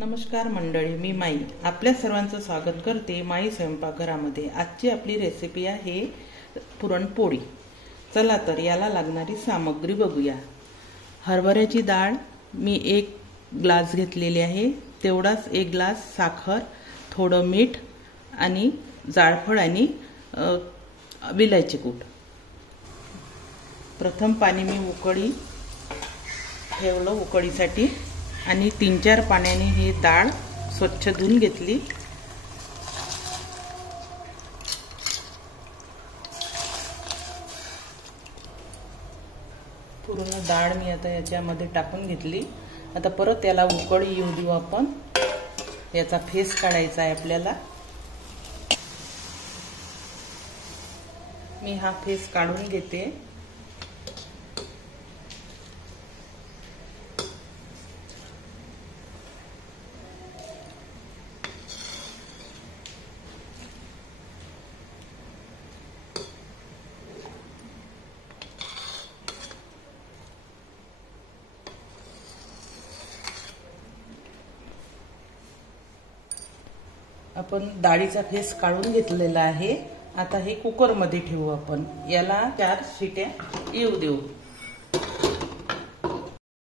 नमस्कार मंडळी, मी माई आपल्या सर्वांचं स्वागत करते माई स्वयंपाकघरामध्ये। आजची आपली रेसिपी आहे पुरणपोळी। चला तर याला लागणारी सामग्री बघूया। हरभऱ्याची डाळ मी 1 ग्लास घेतलेली आहे, तेवढाच 1 ग्लास साखर, थोडं मीठ आणि जायफळ आणि विलायची पूड। प्रथम पाणी मी उकळी ठेवलं उकळीसाठी आणि 3-4 पाण्याने ही डाळ स्वच्छ धुवून घेतली। पूर्ण डाळ मी आता याच्यामध्ये टाकून घेतली। आता परत याला उकळी येऊ देऊ आपण। याचा फेस काढायचा आहे आपल्याला। मी हा फेस काढून घेते। आपण डाळीचा फेस काढून घेतलेला आहे। आता हे कुकर मध्ये ठेवू आपण। याला 4 शिट्या येऊ देऊ।